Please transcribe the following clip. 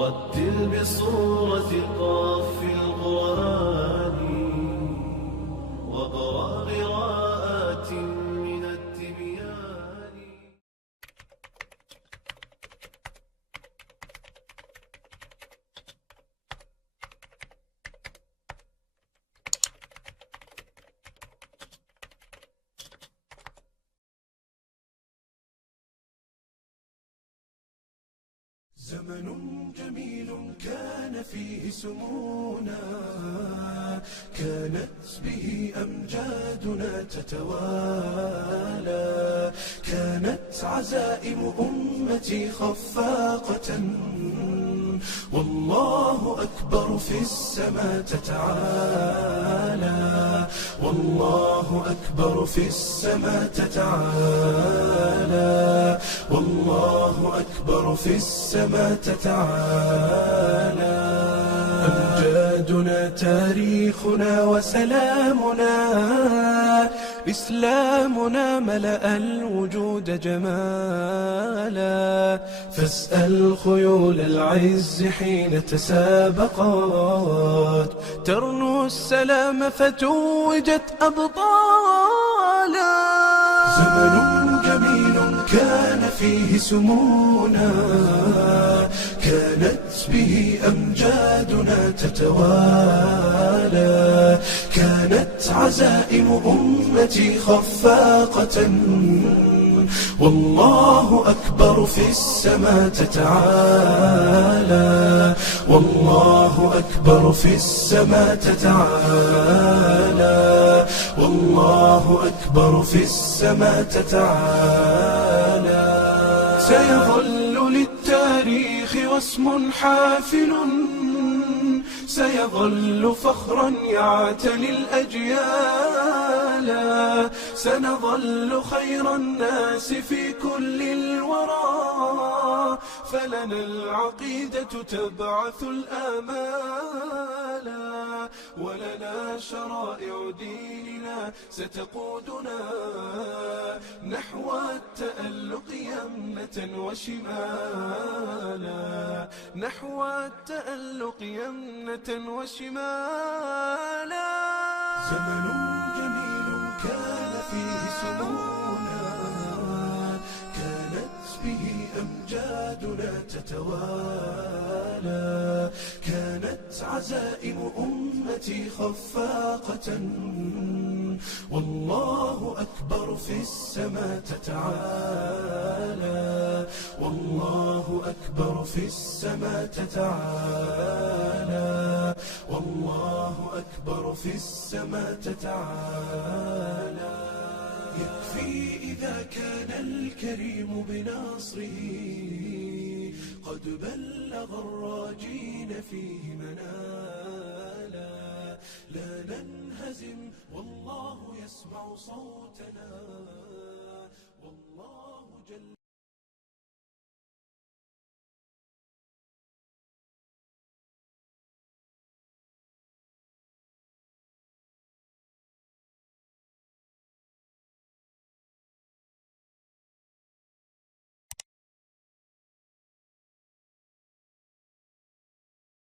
ورتل بصورة قاف القرآن واقرأ قراءات من التبيان. زمن جميل كان فيه سمونا، كانت به أمجادنا تتوالى، كانت عزائم أمتي خفاقة، والله أكبر في السماء تتعالى، والله أكبر في السماء تتعالى، والله أكبر في السماء تتعالى. أمجادنا تاريخنا وسلامنا، إسلامنا ملأ الوجود جمالا، فاسأل خيول العز حين تسابقت، ترنو السلام فتوجت أبطالا. زمن جميل كان فيه سمونا، كانت به أمجادنا تتوالى، كانت عزائم أمتي خفاقة، والله أكبر في السماء تتعالى، والله أكبر في السماء تتعالى، والله أكبر في السماء تتعالى. سيظل للتاريخ واسم حافل، سيظل فخرا يعتلي الأجيال، سنظل خير الناس في كل الورى، فلنا العقيدة تبعث الآمال، ولنا شرائع ديننا ستقودنا نحو التألق يمنة وشمالا، نحو التألق يمنة وشمالا. زمن جميل كان فيه سمونا، كانت به أمجادنا تتوالى، كانت عزائم أمتي خفاقة، والله أكبر في السماء تتعالى، والله أكبر في السماء تتعالى، والله أكبر في السماء تتعالى. يكفي إذا كان الكريم بنصره قد بلغ الراجين فيه منالا، لا ننهزم والله يسمع صوتنا.